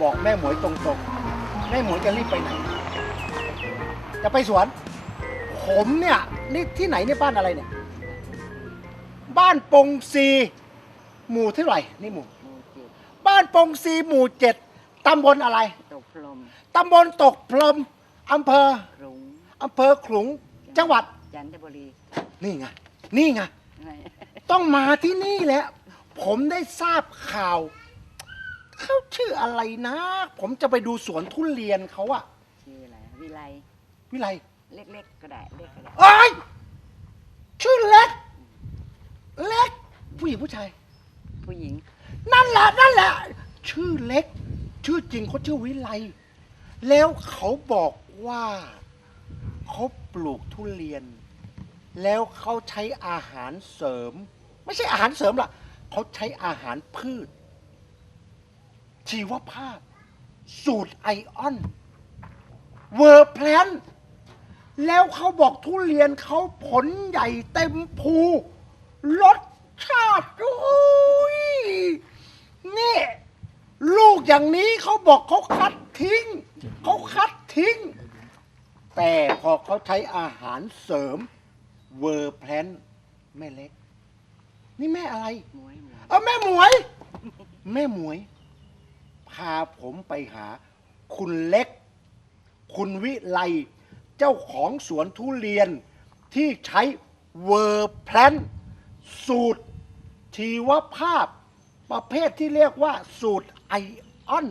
บอกแม่หมวยตรงๆ แม่หมวยจะรีบไปไหน จะไปสวน ผมเนี่ยนี่ที่ไหนเนี่ยบ้านอะไรเนี่ย บ้านปงซีหมู่เท่าไหร่นี่หมู่ หมู่เจ็ดบ้านปงซีหมู่เจ็ดตำบลอะไร ตกพรมตำบลตกพรมอำเภอขรุงอำเภอขลุง จังหวัด จันทบุรีนี่ไง นี่ไง ไม่ต้องมาที่นี่แหละ ผมได้ทราบข่าว เขาชื่ออะไรนะ ผมจะไปดูสวนทุเรียนเขาอะชื่ออะไรวิไลวิไลเล็กๆก็ได้เล็กก็ได้เอ้ยชื่อเล็ก เล็ก ผู้หญิงผู้ชาย ผู้หญิง นั่นแหละนั่นแหละ ชื่อเล็ก ชื่อจริงเขาชื่อวิไลแล้วเขาบอกว่าเขาปลูกทุเรียน แล้วเขาใช้อาหารเสริม ไม่ใช่อาหารเสริมล่ะเขาใช้อาหารพืช ชีวภาพ สูตรไอออน เวอร์แพลน แล้วเขาบอกทุเรียนเขาผลใหญ่เต็มภูรสชาติโอ้ยนี่ ลูกอย่างนี้เขาบอกเขาคัดทิ้ง เขาคัดทิ้ง แต่พอเขาใช้อาหารเสริม เวอร์แพลนแม่เล็ก นี่แม่อะไรหมวยหมวยเออแม่หมวย แม่หมวย พาผมไปหา คุณเล็ก คุณวิไล เจ้าของสวนทุเรียนที่ใช้เวอร์แพลนสูตรชีวภาพ ประเภทที่เรียกว่าสูตรไอออน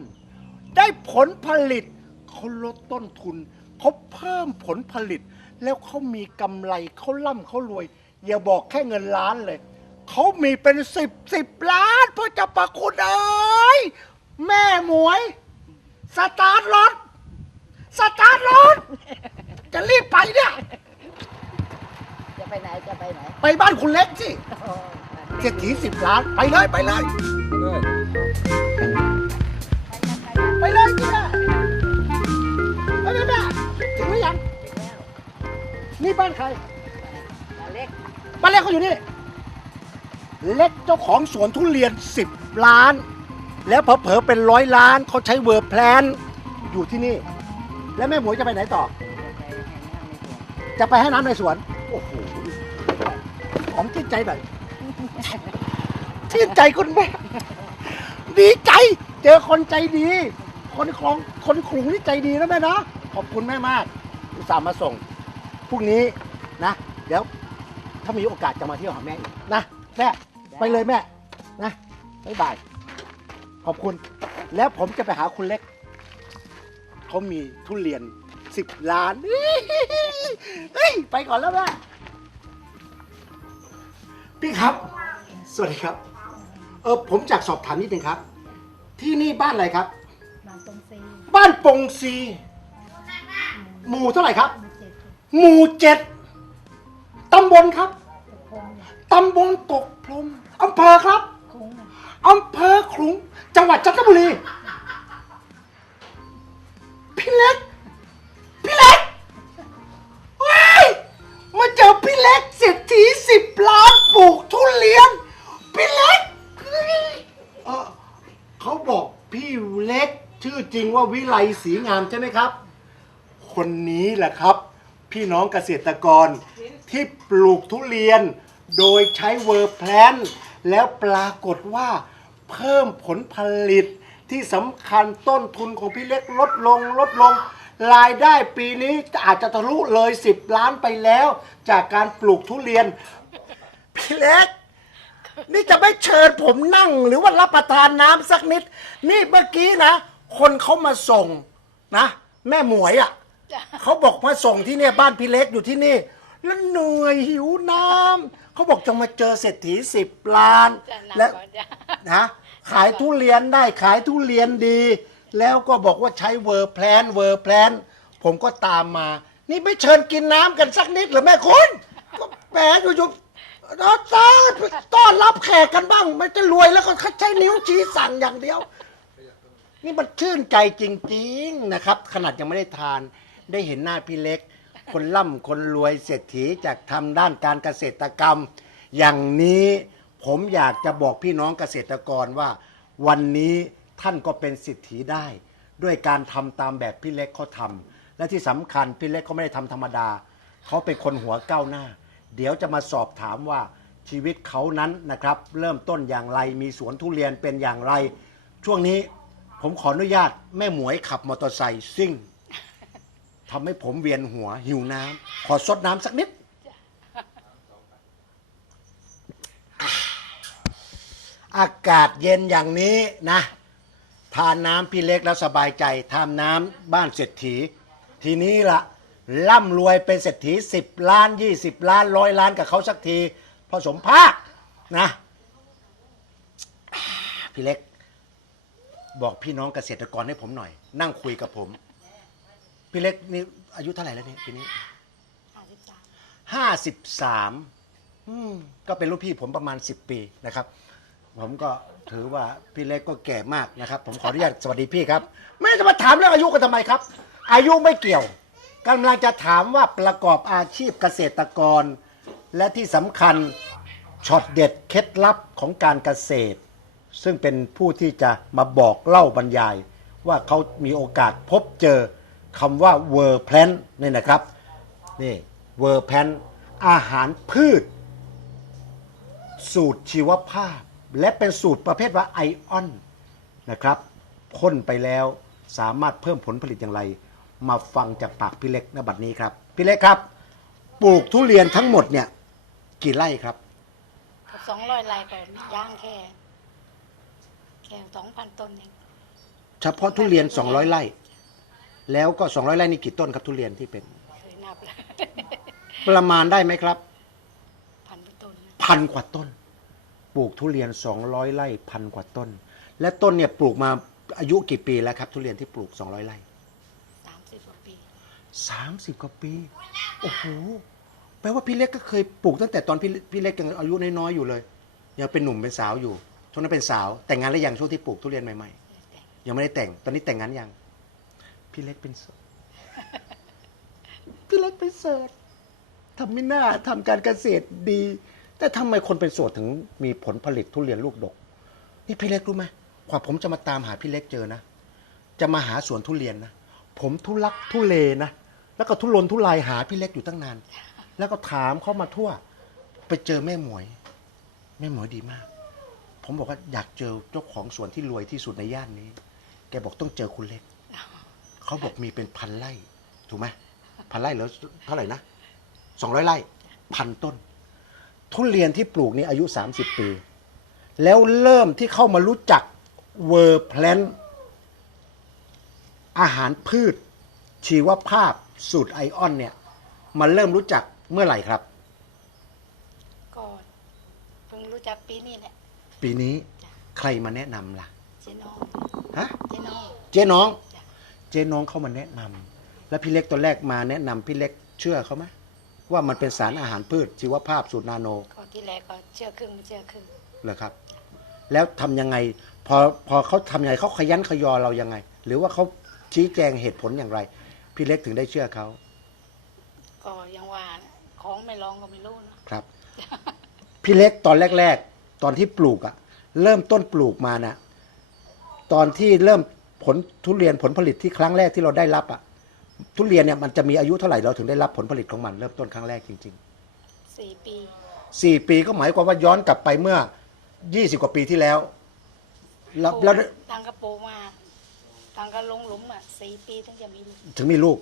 ได้ผลผลิตเขาลดต้นทุนเขาเพิ่มผลผลิต แล้วเขามีกำไรเขาล่ำเขารวย อย่าบอกแค่เงินล้านเลย เขามีเป็นสิบสิบล้านเพื่อจะประคุณเอ้ย แม่หมวย สตาร์ทรถ สตาร์ทรถ จะรีบไปเนี่ย จะไปไหนจะไปไหนไปบ้านคุณเล็กสิโอ้ยเศรษฐีสิบล้าน ไปเลยไปเลย ไปเลยพี่แม่ไปแม่แม่ถึงหรือยัง ถึงแล้วนี่บ้านใครตาเล็กบ้านเล็กเขาอยู่นี่ เล็กเจ้าของสวนทุเรียนสิบล้าน แล้วเผลอๆเป็นร้อยล้านเขาใช้เวอร์แพลนอยู่ที่นี่ แล้วแม่หมวยจะไปไหนต่อ จะไปให้น้ำในสวน โอ้โหหอมชื่นใจหน่อยชื่นใจคุณแม่ดีใจ เจอคนใจดี คนของคนขลุงนี่ใจดีนะแม่นะขอบคุณแม่มากอุตส่าห์มาส่งพรุ่งนี้นะ เดี๋ยว ถ้ามีโอกาสจะมาเที่ยวหาแม่อีกนะแม่ไปเลยแม่นะบ๊ายบาย ขอบคุณ แล้วผมจะไปหาคุณเล็ก เขามีทุเรียนสิบล้านเฮ้ยไปก่อนแล้วแม่พี่ครับ สวัสดีครับ เออผมจากสอบถามนิดนึงครับ ที่นี่บ้านอะไรครับ บางตรงซีบ้านปงซี หมู่เท่าไหร่ครับมาเจ็ดสิบหมู่เจ็ดตำบลครับตะคงเนี่ยตำบลตกพรมอำเภอครับคุ้งเนี่ย อำเภอขลุง จังหวัดจันทบุรี พี่เล็ก พี่เล็กว้ายมาเจอพี่เล็กเศรษฐีสิบล้านปลูกทุเรียน พี่เล็กเออเขาบอกพี่เล็ก ชื่อจริงว่าวิไลศรีงามใช่ไหมครับ คนนี้แหละครับ พี่น้องเกษตรกรที่ปลูกทุเรียน โดยใช้เวอร์แพลน แล้วปรากฏว่า เพิ่มผลผลิตที่สำคัญต้นทุนของพี่เล็กลดลงลดลง รายได้ปีนี้อาจจะทะลุเลย 10 ล้านไปแล้ว จากการปลูกทุเรียน พี่เล็ก นี่จะไม่เชิญผมนั่ง หรือว่ารับประทานน้ำสักนิด นี่เมื่อกี้นะ คนเขามาส่งนะ แม่หมวยอะ่ะเขาบอกมาส่งที่เนี่ยบ้านพี่เล็กอยู่ที่นี่ แล้วเหนื่อยหิวน้ำ เขาบอกจะมาเจอเศรษฐีสิบล้านและนะขายทุเรียนได้ขายทุเรียนดี แล้วก็บอกว่าใช้เวอร์แพลนเวอร์แพลนผมก็ตามมา นี่ไม่เชิญกินน้ำกันสักนิดเหรือแม่คุณก็แหมอยู่ๆต้อนต้อนรับแขกกันบ้าง ไม่จะรวยแล้วก็ใช้นิ้วชี้สั่งอย่างเดียว นี่มันชื่นใจจริง ๆ นะครับ ขนาดยังไม่ได้ทานได้เห็นหน้าพี่เล็ก คนร่ำคนรวยเศรษฐีจากทำด้านการเกษตรกรรม อย่างนี้ผมอยากจะบอกพี่น้องเกษตรกรว่า วันนี้ท่านก็เป็นสิทธิได้ ด้วยการทำตามแบบพี่เล็กเขาทำและที่สำคัญพี่เล็กเขาไม่ได้ทำธรรมดา เขาเป็นคนหัวก้าวหน้า เดี๋ยวจะมาสอบถามว่าชีวิตเขานั้นนะครับ เริ่มต้นอย่างไรมีสวนทุเรียนเป็นอย่างไร ช่วงนี้ผมขออนุญาตแม่หมวยขับมอเตอร์ไซค์ซิ่ง ทำให้ผมเวียนหัว หิวน้ำขอซดน้ำสักนิดอากาศเย็นอย่างนี้นะ ทานน้ำพี่เล็กแล้วสบายใจทานน้ำบ้านเศรษฐี ทีนี้ละร่ำรวยเป็นเศรษฐี 10 ล้าน 20 ล้านร้อยล้านกับเขาสักทีพอสมภาคนะพี่เล็ก บอกพี่น้องเกษตรกรให้ผมหน่อย นั่งคุยกับผม พี่เล็กนี่อายุเท่าไหร่แล้วเนี่ยปีนี้ห้าสิบสามห้าสิบสามก็เป็นลูกพี่ผมประมาณสิบปีนะครับ ผมก็ถือว่าพี่เล็กก็แก่มากนะครับ ผมขออนุญาตสวัสดีพี่ครับ ไม่จะมาถามเรื่องอายุกันทำไมครับ อายุไม่เกี่ยวกำลังจะถามว่าประกอบอาชีพเกษตรกร และที่สำคัญช็อตเด็ดเคล็ดลับของการเกษตร ซึ่งเป็นผู้ที่จะมาบอกเล่าบรรยาย ว่าเขามีโอกาสพบเจอ คำว่าเวอร์แพลนนี่นะครับนี่เวอร์แพนอาหารพืช สูตรชีวภาพ และเป็นสูตรประเภทว่าไอออนนะครับพ่นไปแล้วสามารถเพิ่มผลผลิตอย่างไร มาฟังจากปากพี่เล็กณบัดนี้ครับ พี่เล็กครับ ปลูกทุเรียนทั้งหมดเนี่ยกี่ไร่ครับ กับสองร้อยไร่ก็ย่างแค่ แค่สองพันต้นเองเฉพาะทุเรียน 200 ไร่ แล้วก็ 200ไร่นี่กี่ต้นครับทุเรียนที่เป็น เคยนับแล้วประมาณได้ไหมครับ พันกว่าต้นนะพันกว่าต้น ปลูกทุเรียน 200ไร่พันกว่าต้น และต้นเนี่ยปลูกมาอายุกี่ปีแล้วครับ ทุเรียนที่ปลูก 200ไร่สามสิบกว่าปี 30 กว่าปี โอ้โห แปลว่าพี่เล็กก็เคยปลูกตั้งแต่ตอนพี่พี่เล็กยังอายุน้อยๆอยู่เลย ยังเป็นหนุ่มเป็นสาวอยู่ช่วงนั้นเป็นสาว แต่งงานแล้วยังช่วงที่ปลูกทุเรียนใหม่ๆ ยังไม่ได้แต่ง ตอนนี้แต่งงานยัง พี่เล็กเป็นโสดพี่เล็กเป็นโสดทำไม่น่าทำการเกษตรดี แต่ทำไมคนเป็นโสดถึงมีผลผลิตทุเรียนลูกดก นี่พี่เล็กรู้ไหมกว่าผมจะมาตามหาพี่เล็กเจอนะ จะมาหาสวนทุเรียนนะ ผมทุลักทุเลนะ แล้วก็ทุรนทุรายหาพี่เล็กอยู่ตั้งนาน แล้วก็ถามเข้ามาทั่ว ไปเจอแม่หมวย แม่หมวยดีมาก ผมบอกว่าอยากเจอเจ้าของสวนที่รวยที่สุดในย่านนี้ แกบอกต้องเจอคุณเล็ก เขาบอกมีเป็นพันไร่ ถูกไหมพันไร่เหรือเท่าไหร่นะสองร้อยไร่พันต้น ทุเรียนที่ปลูกนี่อายุ 30 ปี แล้วเริ่มที่เข้ามารู้จักเวอร์แพลนอาหารพืช ชีวภาพสูตรไอออนเนี่ยมาเริ่มรู้จักเมื่อไหร่ครับ ก็เพิ่งรู้จักปีนี้แหละ ปีนี้ใครมาแนะนำล่ะ เจ๊น้องฮะเจ๊น้อง เจ๊น้อง จ้ะเจ๊น้องเข้ามาแนะนำแล้วพี่เล็กตัวแรกมาแนะนำพี่เล็กเชื่อเขาไหมว่ามันเป็นสารอาหารพืชชีวภาพสูตรนาโนก็ที่แรกก็เชื่อครึ่งไม่เชื่อครึ่งเหรอครับ แล้วทำยังไง พอพอเขาทำยังไงเขาขยันขยอเรายังไง หรือว่าเขาชี้แจงเหตุผลอย่างไร พี่เล็กถึงได้เชื่อเขาก็ยังว่านะของไม่ลองก็ไม่รู้นะครับ พี่เล็กตอนแรก ๆ ตอนที่ปลูกอะเริ่มต้นปลูกมานะตอนที่เริ่ม ผลทุเรียนผลผลิตที่ครั้งแรกที่เราได้รับอะทุเรียนเนี่ยมันจะมีอายุเท่าไหร่เราถึงได้รับผลผลิตของมันเริ่มต้นครั้งแรกจริงสี่ปี ๆสี่ปีก็หมายความว่าย้อนกลับไปเมื่อยี่สิบกว่าปีที่แล้วแล้วปลูกแล้วตังกระปูมาตังกระลงหลุมอะสี่ปีถึงจะมีลูกถึงมีลูก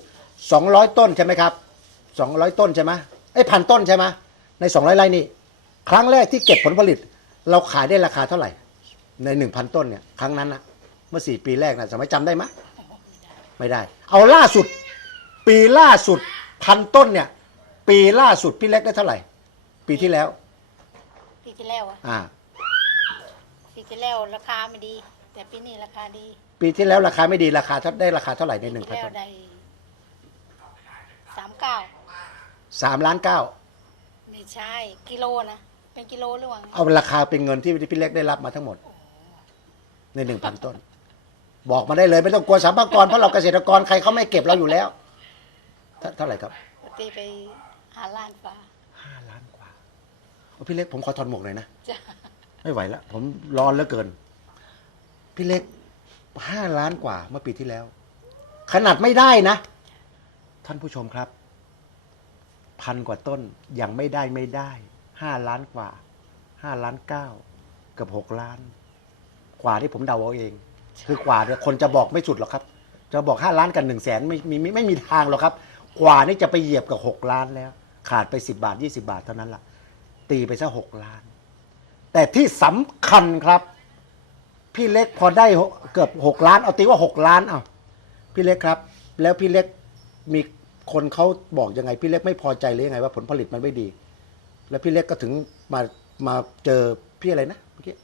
สองร้อยต้นใช่ไหมครับสองร้อยต้นใช่ไหมไอ้ยพันต้นใช่ไหมในสองร้อยไร่นี่ ครั้งแรกที่เก็บผลผลิต เราขายได้ราคาเท่าไหร่ ในหนึ่งพันต้นเนี่ย ครั้งนั้นนะเมื่อสี่ปีแรกนะสมัยจำได้ไหมไม่ได้ เอาล่าสุด ปีล่าสุดพันต้นเนี่ย ปีล่าสุดพี่เล็กได้เท่าไหร่ ปีที่แล้ว ปีที่แล้วอะอ่า ปีที่แล้วราคาไม่ดี แต่ปีนี้ราคาดีปีที่แล้วราคาไม่ดีราคาเท่าได้ราคาเท่าไหร่ในหนึ่งปีพันที่แล้วต้นได้สามเก้าสามล้านเก้าไม่ใช่กิโลนะเป็นกิโลหรือว่าไงเอาราคาเป็นเงินที่พี่เล็กได้รับมาทั้งหมด ในหนึ่งพันต้น บอกมาได้เลย ไม่ต้องกลัวสามภากรเพราะเราเกษตรกรใครเขาไม่เก็บเราอยู่แล้วเท่าเท่าไหร่ครับตีไปหาล้านฟ้าห้าล้านกว่าเอาพี่เล็กผมขอถอนหมวกหน่อยนะจ้ะไม่ไหวแล้วผมร้อนเหลือเกิน พี่เล็กห้าล้านกว่าเมื่อปีที่แล้ว ขนาดไม่ได้นะ ท่านผู้ชมครับ พันกว่าต้นยังไม่ได้ไม่ได้ห้าล้านกว่าห้าล้านเก้าเกับหกล้าน กว่าที่ผมเดาเอาเอง คือกว่าเนี่ยคนจะบอกไม่สุดหรอกครับ จะบอกห้าล้านกันหนึ่งแสนไม่มีไม่ไม่มีทางหรอกครับ กว่านี่จะไปเหยียบกับหกล้านแล้ว ขาดไปสิบาทยี่สิบาทเท่านั้นล่ะ ตีไปซะหกล้าน แต่ที่สำคัญครับ พี่เล็กพอได้หกเกือบหกล้าน เอาตีว่าหกล้านเอาพี่เล็กครับ แล้วพี่เล็กมีคนเขาบอกยังไง พี่เล็กไม่พอใจหรือยังไงว่าผลผลิตมันไม่ดี แล้วพี่เล็กก็ถึงมามาเจอพี่อะไรนะเมื่อกี้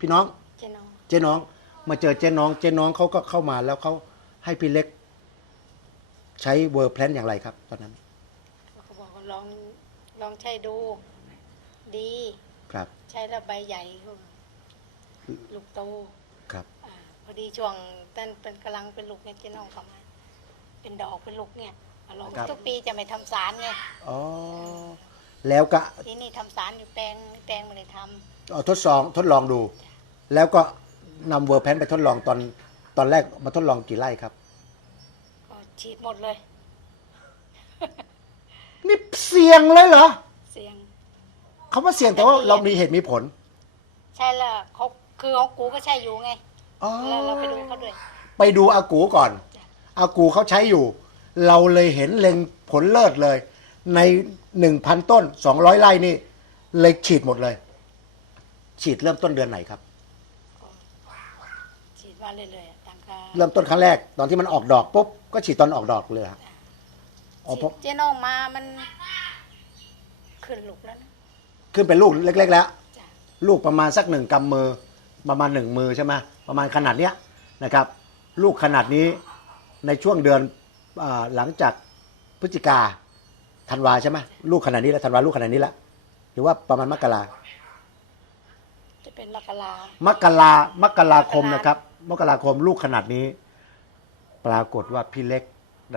พี่น้อง เจ๊น้อง เจ๊น้อง มาเจอเจ๊น้องเจ๊น้องเขาก็เข้ามาแล้วเขาให้พี่เล็ก ใช้เวอร์แพลนอย่างไรครับ ตอนนั้นเขาบอกว่าลองลองใช้ดู ดี ครับ ใช้แล้วใบใหญ่ลูกโตครับอาพอดีช่วงต้นเป็นกำลังเป็นลูกเนี่ยเจ๊น้องเข้ามาเป็นดอกเป็นลูกเนี่ยมาลองครับ ทุกปีจะไม่ทำสารไงอ๋อแล้วก็ ทีนี่ทำสารอยู่แปลงแปลงไม่ได้ทเอาทดลองทดลองดู แล้วก็ นำเวอร์แพนไปทดลองตอนตอนแรกมาทดลองกี่ไร่ครับำก็ฉีดหมดเลย นี่เสี่ยงเลยเหรอเสียง คำว่าเสี่ยงแต่ว่าเรามีเหตุมีผลใช่แล้วเขาคือของกูก็ใช่อยู่ไง อ๋อ แล้วเราไปดูเขาด้วย ไปดูอากูก่อน อากูเขาใช้อยู่ เราเลยเห็นเล็งผลเลิศเลย ในหนึ่งพันต้นสองร้อยไร่นี่ เลยฉีดหมดเลย ฉีดเริ่มต้นเดือนไหนครับ ฉีดมาเรื่อยๆอะตามการเริ่มต้นครั้งแรกตอนที่มันออกดอกปุ๊บก็ฉีดตอนออกดอกเลยครับอ๋อฉีเพราะดเจ๊น้องมามันขึ้นลูกแล้วนะขึ้นเป็นลูกเล็ก ๆ แล้ว จ้ะลูกประมาณสักหนึ่งกำมือ ประมาณหนึ่งมือใช่ไหมประมาณขนาดเนี้ยนะครับ ลูกขนาดนี้ในช่วงเดือนอาหลังจากพฤศจิกาธันวาใช่ไหมลูกขนาดนี้แล้วธันวาลูกขนาดนี้แล้วหรือว่าประมาณมกราจะเป็นมกรามกรามกราคมมกรานะครับ มกราคมลูกขนาดนี้ ปรากฏว่าพี่เล็ก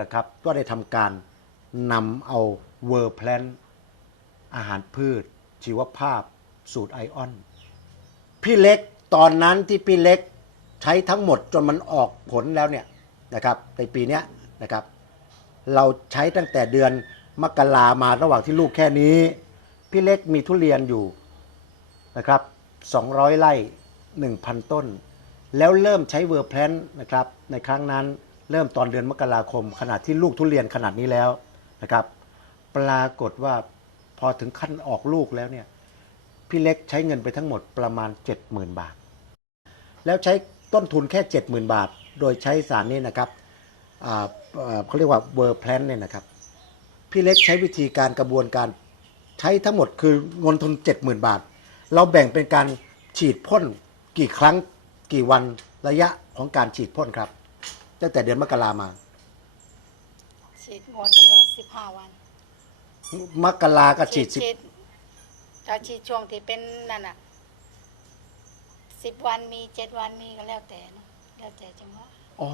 นะครับ ก็ได้ทำการนำเอาเวอร์แพลนอาหารพืช ชีวภาพ สูตรไอออน พี่เล็กตอนนั้นที่พี่เล็กใช้ทั้งหมดจนมันออกผลแล้วเนี่ยนะครับในปีนี้นะครับ เราใช้ตั้งแต่เดือนมกรามาระหว่างที่ลูกแค่นี้ พี่เล็กมีทุเรียนอยู่นะครับ 200 ไร่ 1,000 ต้น แล้วเริ่มใช้เวอร์แพลนนะครับในครั้งนั้นเริ่มตอนเดือนมกราคม ขนาดที่ลูกทุเรียนขนาดนี้แล้วนะครับ ปรากฏว่าพอถึงขั้นออกลูกแล้วเนี่ยพี่เล็กใช้เงินไปทั้งหมดประมาณ 70,000 บาท แล้วใช้ต้นทุนแค่ 70,000 บาท โดยใช้สารนี้นะครับเอ่อเขาเรียกว่าเวอร์แพลนเนี่ยนะครับ พี่เล็กใช้วิธีการกระบวนการใช้ทั้งหมดคือเงินทุน 70,000 บาท เราแบ่งเป็นการฉีดพ่นกี่ครั้ง กี่วันระยะของการฉีดพ่นครับ ตั้งแต่เดือนมกรามา ฉีดหมดหนึ่งก็สิบห้าวันมกราก็ฉีดสิบฉีดถ้าฉีดช่วงที่เป็นนั่นอะสิบวันมีเจ็ดวันมีก็แล้วแต่นะแล้วแต่จังหวะอ๋อ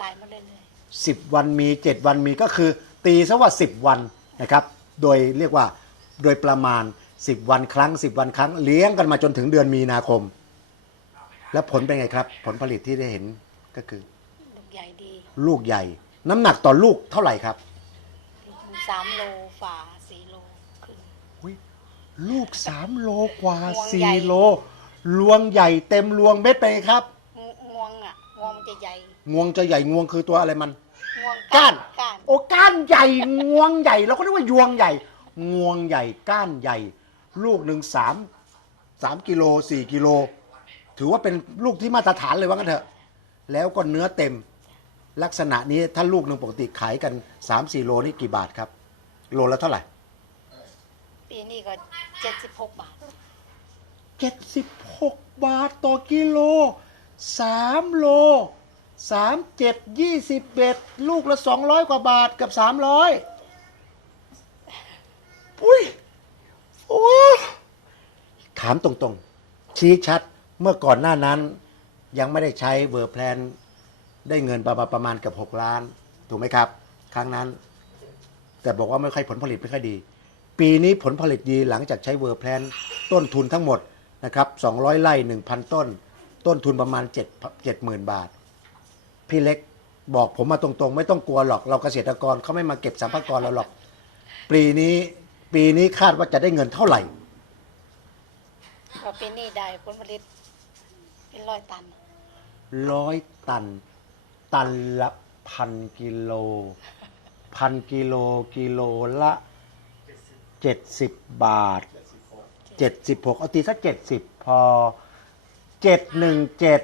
ไล่มาเรื่อยสิบวันมีเจ็ดวันมีก็คือ ตีซะว่าสิบวันนะครับ โดยเรียกว่าโดยประมาณสิบวันครั้งสิบวันครั้งเลี้ยงกันมาจนถึงเดือนมีนาคม แล้วผลเป็นไงครับ ผลผลิตที่ได้เห็นก็คือๆลูกใหญ่ดีลูกใหญ่ น้ำหนักต่อลูกเท่าไหร่ครับ ลูกหนึ่งสามโลฝ่าสี่โลขึ้นลูกสามโลกว่างวงสี่ใหญ่โลลวงใหญ่เต็มลวงเม็ดไปครับงงวงอะงวงมันจะใหญ่งวงจะใหญ่งวงคือตัวอะไรมัน งวงก้านก้านโอ้ก้านใหญ่งวงใหญ่เราก็เรียกว่ายวงใหญ่ งวงใหญ่ก้านใหญ่ ลูกหนึ่งสามสามกิโลสี่กิโล ถือว่าเป็นลูกที่มาตรฐานเลยว่างั้นเถอะ แล้วก็เนื้อเต็ม ลักษณะนี้ถ้าลูกหนึ่งปกติขายกันสามสี่โลนี่กี่บาทครับ โลละเท่าไหร่ ปีนี้ก็เจ็ดสิบหกบาทเจ็ดสิบหกบาทต่อกิโลสามโลสามเจ็ดยี่สิบเอ็ดลูกละสองร้อยกว่าบาทกับสามร้อยอุ้ยโอ้ถามตรงๆ ชี้ชัด เมื่อก่อนหน้านั้นยังไม่ได้ใช้เวอร์แพลนได้เงินประมาณประมาณเกับหกล้าน ถูกไหมครับ ครั้งนั้น แต่บอกว่าไม่ค่อยผลผลิตไม่ค่อยดี ปีนี้ผลผลิตดีหลังจากใช้เวอร์แพลนต้นทุนทั้งหมดนะครับ200ไร่1,000 ต้น ต้นทุนประมาณ7 70,000 บาท พี่เล็กบอกผมมาตรงๆ ไม่ต้องกลัวหรอกเราเกษตรกรเขาไม่มาเก็บสัมภาระเราหรอก ปีนี้ปีนี้คาดว่าจะได้เงินเท่าไหร่ปีนี้ได้ผลผลิต เป็นร้อยตัน ร้อยตัน ตันละพันกิโล พันกิโลกิโลละเจ็ดสิบบาทเจ็ดสิบหกเอาตีสักเจ็ดสิบพอเจ็ดหนึ่งเจ็ด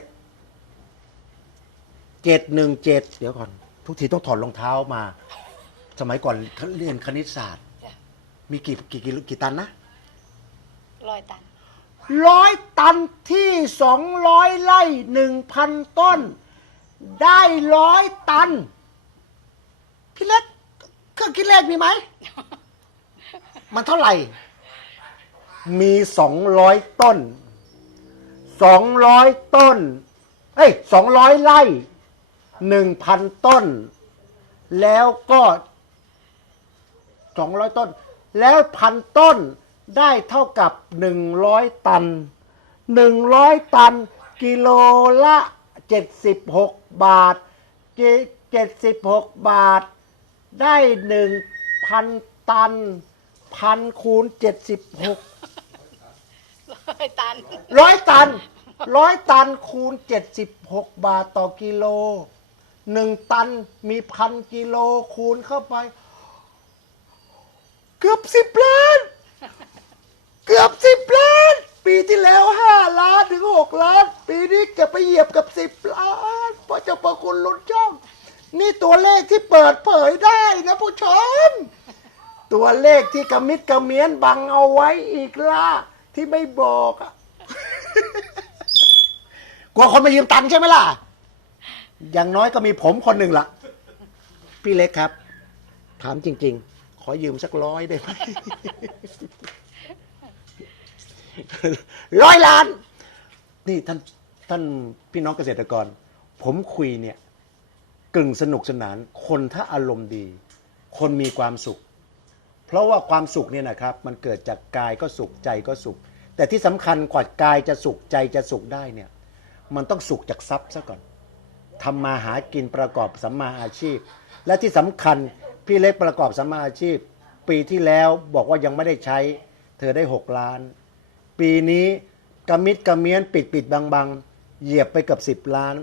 เจ็ดหนึ่งเจ็ดเดี๋ยวก่อน ทุกทีต้องถอดรองเท้ามา สมัยก่อนเรียนคณิตศาสตร์จ้ะมีกี่กี่กิโลกี่ตันนะร้อยตัน ร้อยตันที่สองร้อยไร่หนึ่งพันต้น ได้ร้อยตัน พี่เล็กเครื่องคิดเลขมีไหม มันเท่าไหร่ มีสองร้อยต้นสองร้อยต้น เอ้ยสองร้อยไร่หนึ่งพันต้น แล้วก็สองร้อยต้น แล้วพันต้น ได้เท่ากับหนึ่งร้อยตันหนึ่งร้อยตัน กิโลละเจ็ดสิบหกบาทเจ็ดสิบหกบาท ได้หนึ่งพันตันพันคูณเจ็ดสิบหกร้อยตัน ร้อยตัน ร้อยตันคูณเจ็ดสิบหกบาทต่อกิโลหนึ่งตันมีพันกิโลคูณเข้าไป เกือบสิบล้าน เกือบสิบล้าน ปีที่แล้วห้าล้านถึงหกล้าน ปีนี้จะไปเหยียบกับสิบล้านเพราะเจ้าประคุณลุ้นช่อง นี่ตัวเลขที่เปิดเผยได้นะผู้ชม ตัวเลขที่กระมิดกระเมียนบังเอาไว้อีกล่ะที่ไม่บอกอะ กลัวคนมายืมตังค์ใช่ไหมล่ะ อย่างน้อยก็มีผมคนหนึ่งล่ะพี่เล็กครับ ถามจริง ๆ ขอยืมสักร้อยได้ไหม ร้อยล้าน นี่ท่านท่านพี่น้องเกษตรกร ผมคุยเนี่ยกึ่งสนุกสนาน คนถ้าอารมณ์ดี คนมีความสุข เพราะว่าความสุขเนี่ยนะครับ มันเกิดจากกายก็สุขใจก็สุข แต่ที่สำคัญกว่ากายจะสุขใจจะสุขได้เนี่ยมันต้องสุขจากทรัพย์ซะก่อนทำมาหากินประกอบสัมมาอาชีพ และที่สำคัญพี่เล็กประกอบสัมมาอาชีพ ปีที่แล้วบอกว่ายังไม่ได้ใช้ เธอได้ 6 ล้าน ปีนี้กระมิดกระเมียนปิดปิดบังบังเหยียบไปเกับ10ล้าน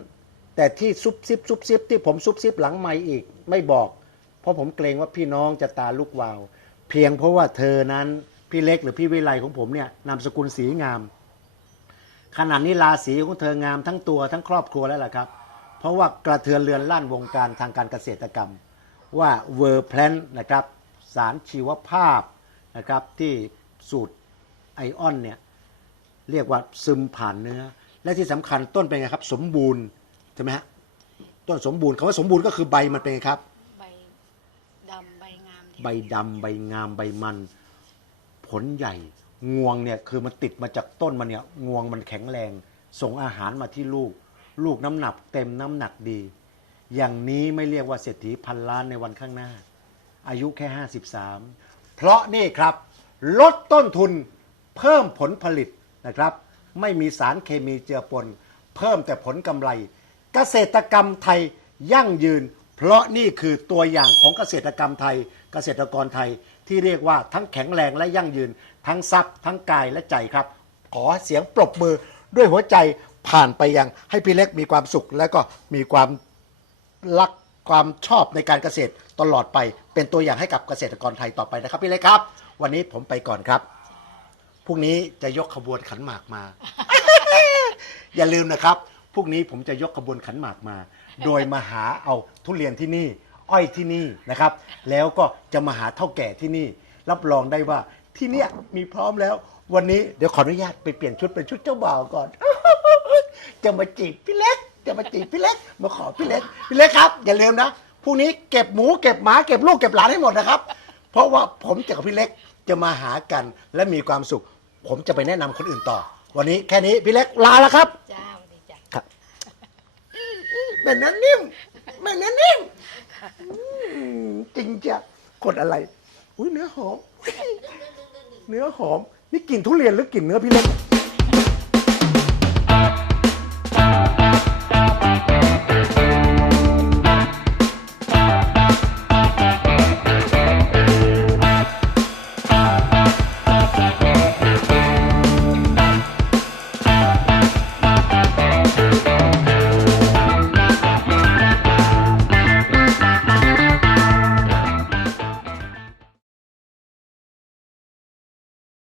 แต่ที่ซุบซิบซุบซิบที่ผมซุบซิบหลังไม่อีกไม่บอก เพราะผมเกรงว่าพี่น้องจะตาลุกวาว เพียงเพราะว่าเธอนั้นพี่เล็กหรือพี่วิไลของผมเนี่ยนามสกุลสีงาม ขนาดนี้ราศีของเธองามทั้งตัวทั้งครอบครัวแล้วล่ะครับ เพราะว่ากระเทือนเรือนลั่นวงการทางการเกษตรกรรม ว่าเวอร์แพลนนะครับสารชีวภาพนะครับที่สูตรไอออนเนี่ย เรียกว่าซึมผ่านเนื้อ และที่สำคัญต้นเป็นไงครับ สมบูรณ์ใช่ไหมฮะต้นสมบูรณ์คำว่าสมบูรณ์ก็คือใบมันเป็นไงครับ ใบดำใบงามที่ใบดำใบงามใบมัน ผลใหญ่งวงเนี่ยคือมันติดมาจากต้นมันเนี่ยงวงมันแข็งแรง ส่งอาหารมาที่ลูก ลูกน้ำหนักเต็มน้ำหนักดี อย่างนี้ไม่เรียกว่าเศรษฐีพันล้านในวันข้างหน้า อายุแค่ 53 เพราะนี่ครับ ลดต้นทุนเพิ่มผลผลิต นะครับ ไม่มีสารเคมีเจือปน เพิ่มแต่ผลกำไร เกษตรกรรมไทยยั่งยืน เพราะนี่คือตัวอย่างของเกษตรกรรมไทย เกษตรกรไทยที่เรียกว่าทั้งแข็งแรงและยั่งยืน ทั้งทรัพย์ ทั้งกายและใจครับ ขอเสียงปรบมือด้วยหัวใจผ่านไปยังให้พี่เล็กมีความสุข และก็มีความรักความชอบในการเกษตรตลอดไป เป็นตัวอย่างให้กับเกษตรกรไทยต่อไปนะครับพี่เล็กครับ วันนี้ผมไปก่อนครับ พรุ่งนี้จะยกขบวนขันหมากมา อย่าลืมนะครับพรุ่งนี้ผมจะยกขบวนขันหมากมา โดยมาหาเอาทุเรียนที่นี่ อ้อยที่นี่นะครับ แล้วก็จะมาหาเท่าแก่ที่นี่ รับรองได้ว่าที่เนี่ยมีพร้อมแล้ว วันนี้เดี๋ยวขออนุญาตไปเปลี่ยนชุดเป็นชุดเจ้าบ่าวก่อน จะมาจีบพี่เล็ก จะมาจีบพี่เล็ก มาขอพี่เล็ก พี่เล็กครับ อย่าลืมนะพรุ่งนี้เก็บหมูเก็บหมาเก็บลูกเก็บหลานให้หมดนะครับ เพราะว่าผมจะกับพี่เล็กจะมาหากันและมีความสุข ผมจะไปแนะนำคนอื่นต่อ วันนี้แค่นี้พี่เล็กลาแล้วครับ จ้าสวัสดีจ้าครับแม่นั้นนิ่มแม่นั้นนิ่มอืมจริงจ้ะกดอะไร อุ้ยเนื้อหอมอุ๊ยเนื้อหอม นี่กลิ่นทุเรียนหรือกลิ่นเนื้อพี่เล็ก